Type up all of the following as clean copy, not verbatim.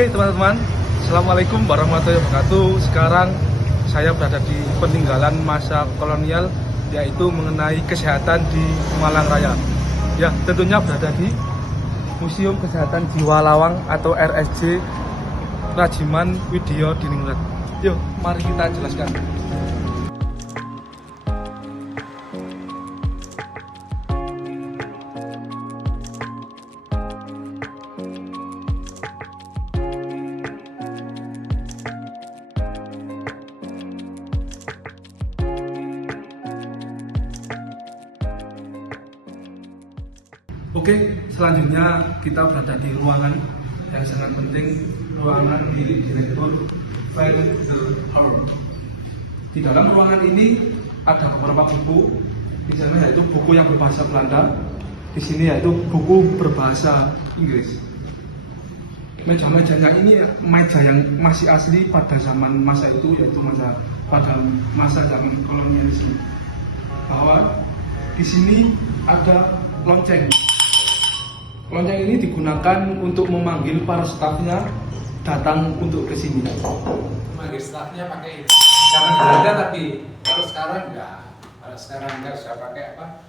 Oke teman-teman, Assalamualaikum warahmatullahi wabarakatuh. Sekarang saya berada di peninggalan masa kolonial, yaitu mengenai kesehatan di Malang Raya. Ya, tentunya berada di Museum Kesehatan Jiwa Lawang atau RSJ Rajiman Widya Diningrat. Yuk, mari kita jelaskan. Oke, selanjutnya kita berada di ruangan yang sangat penting, ruangan di Direktur File Hall. Di dalam ruangan ini ada beberapa buku, di sana yaitu buku yang berbahasa Belanda, di sini yaitu buku berbahasa Inggris. Meja-mejanya ini meja yang masih asli pada zaman masa itu, yaitu pada masa zaman kolonialisme. Bahwa di sini ada lonceng. Lonceng ini digunakan untuk memanggil para stafnya datang untuk ke sini. Memanggil stafnya pakai zaman Belanda, tapi kalau sekarang enggak. Kalau sekarang enggak, sudah pakai apa?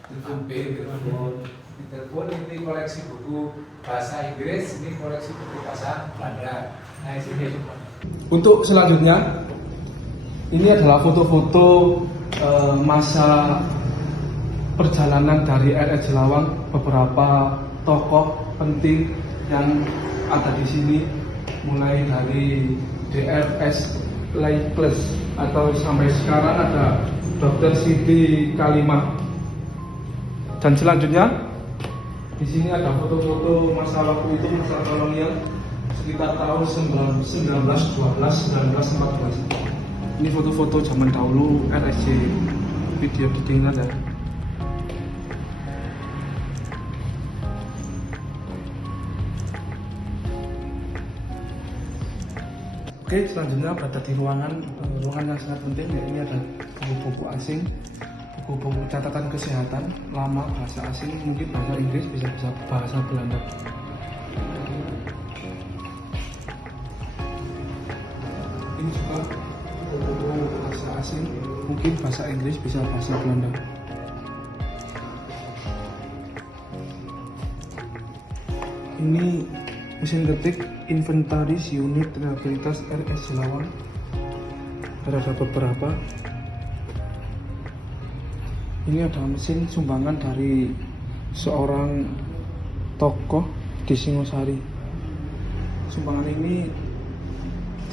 Telepon ini koleksi buku bahasa Inggris, ini koleksi buku bahasa Belanda. Nah, di sini. Untuk selanjutnya, ini adalah foto-foto masa perjalanan dari RSJ Lawang, beberapa tokoh penting yang ada di sini, mulai dari DRS Laikles atau sampai sekarang ada Dr. Siti Kalimah. Dan selanjutnya di sini ada foto-foto masa waktu itu, masa kolonial sekitar tahun 1912-1914. Ini foto-foto zaman dahulu RSJ Widya Diningrat ya. Oke, selanjutnya berada di ruangan yang sangat penting, ya. Ini ada buku-buku asing, buku-buku catatan kesehatan lama bahasa asing, mungkin bahasa Inggris, bisa bahasa Belanda. Ini juga buku-buku bahasa asing, mungkin bahasa Inggris, bisa bahasa Belanda. Ini mesin ketik inventaris unit rehabilitas RSJ Lawang. Ada beberapa. Ini ada mesin sumbangan dari seorang tokoh di Singosari. Sumbangan ini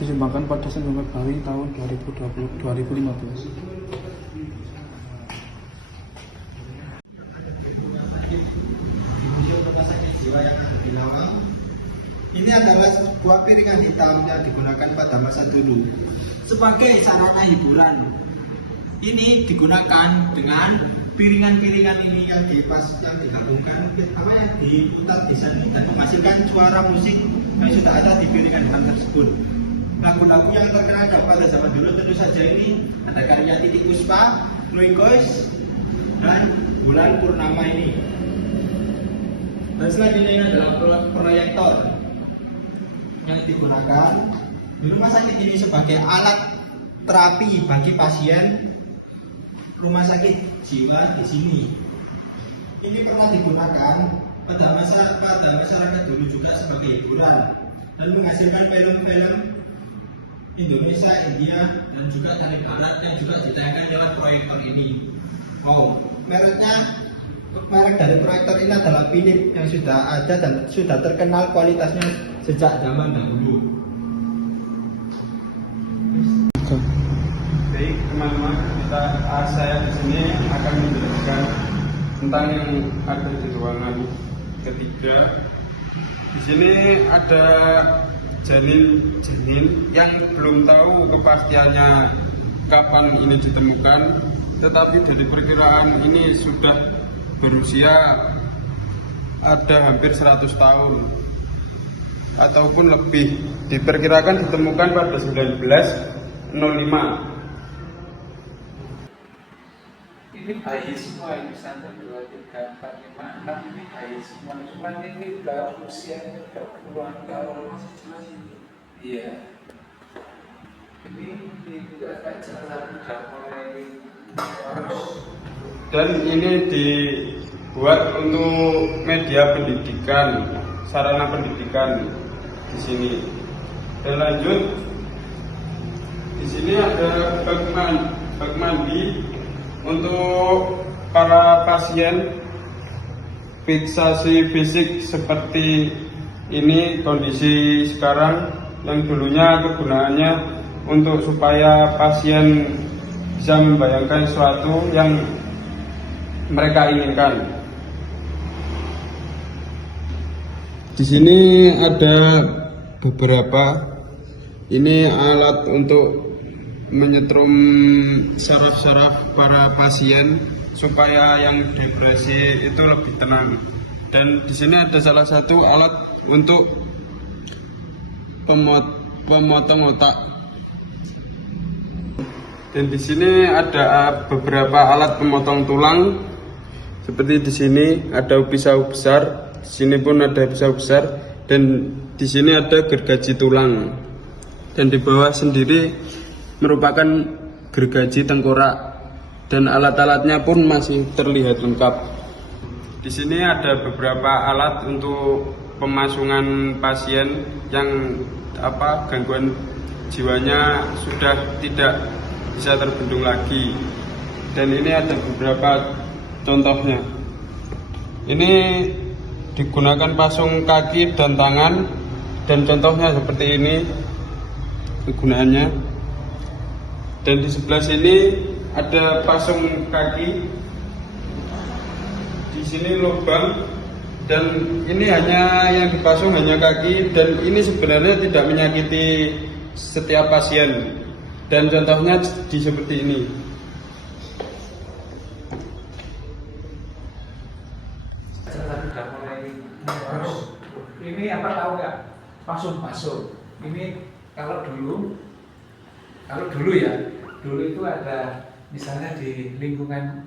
disumbangkan pada 9 Februari tahun 2015. Ini adalah sebuah piringan hitam yang digunakan pada masa dulu sebagai sarana hiburan. Ini digunakan dengan piringan-piringan ini yang digabungkan, yang diputar di sana dan menghasilkan suara musik yang sudah ada di piringan hitam tersebut. Lagu-lagu yang terkenal pada zaman dulu tentu saja ini ada karya Titi Puspa, Roy Goys, dan Bulan Purnama ini. Dan selanjutnya ini adalah proyektor yang digunakan di rumah sakit ini sebagai alat terapi bagi pasien rumah sakit jiwa di sini. Ini pernah digunakan pada masyarakat dulu juga sebagai hiburan dan menghasilkan film-film Indonesia, India, dan juga dari barat yang juga ditayangkan lewat proyektor ini. Merek dari proyektor ini adalah Philips yang sudah ada dan sudah terkenal kualitasnya sejak zaman dahulu. Baik teman-teman, saya di sini akan menjelaskan tentang yang ada di ruangan ketiga. Di sini ada janin yang belum tahu kepastiannya kapan ini ditemukan, tetapi dari perkiraan ini sudah berusia ada hampir 100 tahun ataupun lebih. Diperkirakan ditemukan pada 1905. Ini bayi semua, ini 1, 2, 3, 4, 5, 6, ini bayi semua. Cuman ini udah usianya udah puluhan tahun. Iya. Ini juga kayak jalan udah mulai Dan ini dibuat untuk media pendidikan, sarana pendidikan di sini. Dan lanjut, di sini ada bak mandi untuk para pasien fiksasi fisik seperti ini kondisi sekarang, yang dulunya kegunaannya untuk supaya pasien bisa membayangkan sesuatu yang mereka inginkan. Di sini ada beberapa ini alat untuk menyetrum saraf-saraf para pasien supaya yang depresi itu lebih tenang. Dan di sini ada salah satu alat untuk pemotong otak. Dan di sini ada beberapa alat pemotong tulang. Seperti di sini ada pisau besar, di sini pun ada pisau besar, dan di sini ada gergaji tulang. Dan di bawah sendiri merupakan gergaji tengkorak. Dan alat-alatnya pun masih terlihat lengkap. Di sini ada beberapa alat untuk pemasungan pasien yang gangguan jiwanya sudah tidak bisa terbendung lagi. Dan ini ada beberapa contohnya. Ini digunakan pasung kaki dan tangan, dan contohnya seperti ini kegunaannya. Dan di sebelah sini ada pasung kaki, di sini lubang, dan ini hanya yang dipasung hanya kaki, dan ini sebenarnya tidak menyakiti setiap pasien. Dan contohnya di seperti ini. udah mulai ini apa tahu nggak? Pasung. Ini kalau dulu ya, dulu itu ada misalnya di lingkungan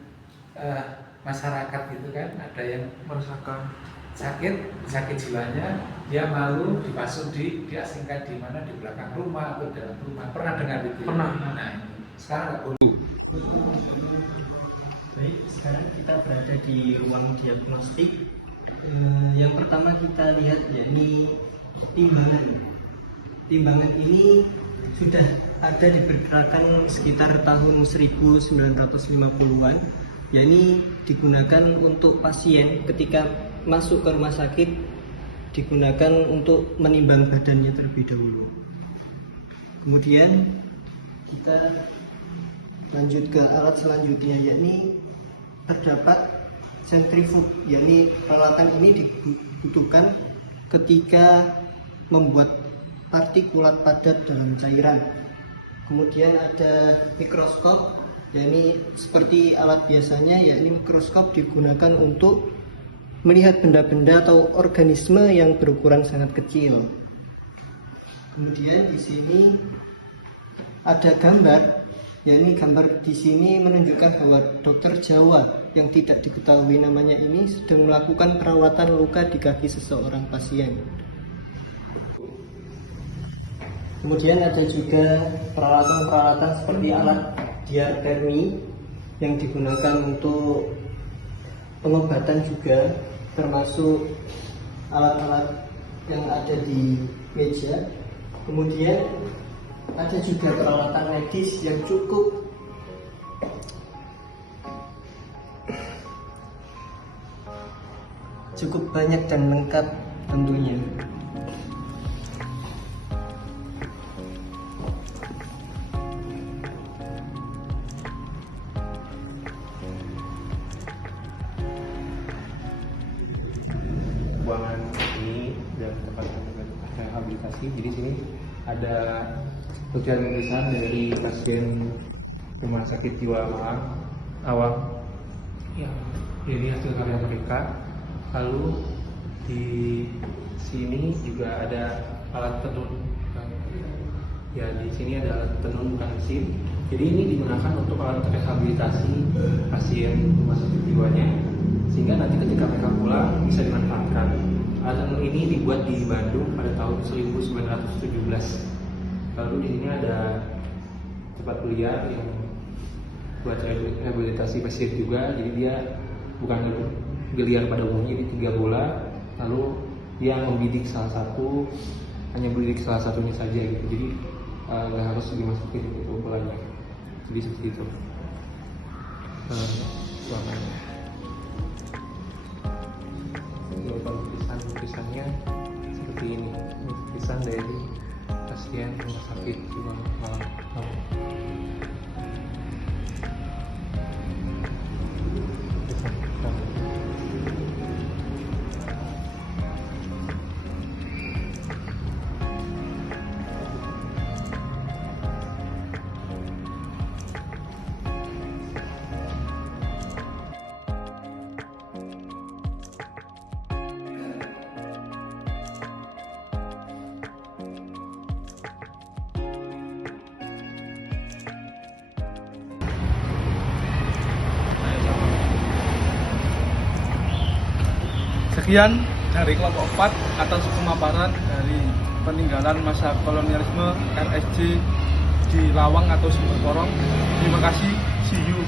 masyarakat gitu kan, ada yang merasakan sakit jiwanya, dia malu dipasung diasingkan di mana, di belakang rumah atau dalam rumah. Pernah dengar itu? Pernah. Nah, sekarang nggak boleh. Baik, sekarang kita berada di ruang diagnostik. Yang pertama kita lihat yakni timbangan. Timbangan ini sudah ada diperkirakan sekitar tahun 1950-an, yakni digunakan untuk pasien ketika masuk ke rumah sakit, digunakan untuk menimbang badannya terlebih dahulu. Kemudian kita lanjut ke alat selanjutnya, yakni terdapat sentrifug, yakni peralatan ini dibutuhkan ketika membuat partikulat padat dalam cairan. Kemudian ada mikroskop, yakni seperti alat biasanya, yakni mikroskop digunakan untuk melihat benda-benda atau organisme yang berukuran sangat kecil. Kemudian di sini ada gambar, yakni gambar di sini menunjukkan bahwa dokter Jawa yang tidak diketahui namanya ini sedang melakukan perawatan luka di kaki seseorang pasien. Kemudian ada juga peralatan-peralatan seperti alat diartermi yang digunakan untuk pengobatan juga, termasuk alat-alat yang ada di meja. Kemudian ada juga peralatan medis yang cukup banyak dan lengkap tentunya. Ruangan ini dan tempat rehabilitasi. Jadi sini ada tulisan dari pasien Rumah Sakit Jiwa Malang Awang yang ini hasil karya mereka. Lalu di sini juga ada alat tenun. Ya, di sini ada alat tenun bukan mesin. Jadi ini digunakan untuk alat rehabilitasi pasien rumah sakit jiwanya, sehingga nanti ketika mereka pulang bisa dimanfaatkan. alun-alun ini dibuat di Bandung pada tahun 1917. Lalu di sini ada tempat kuliah yang buat rehabilitasi pasien juga. Jadi dia bukan biliar pada umumnya, di 3 bola. Lalu dia membidik salah satu, hanya membidik salah satunya saja gitu. Jadi nggak harus dimasukin gitu bolanya. Jadi seperti itu. Ruangannya. Lukisannya seperti ini. Ini lukisan dari pasien rumah sakit Jiwa Malang. Sekian dari kelompok 4 atas pemaparan dari peninggalan masa kolonialisme RSJ di Lawang atau Sumber Porong. Terima kasih. See you.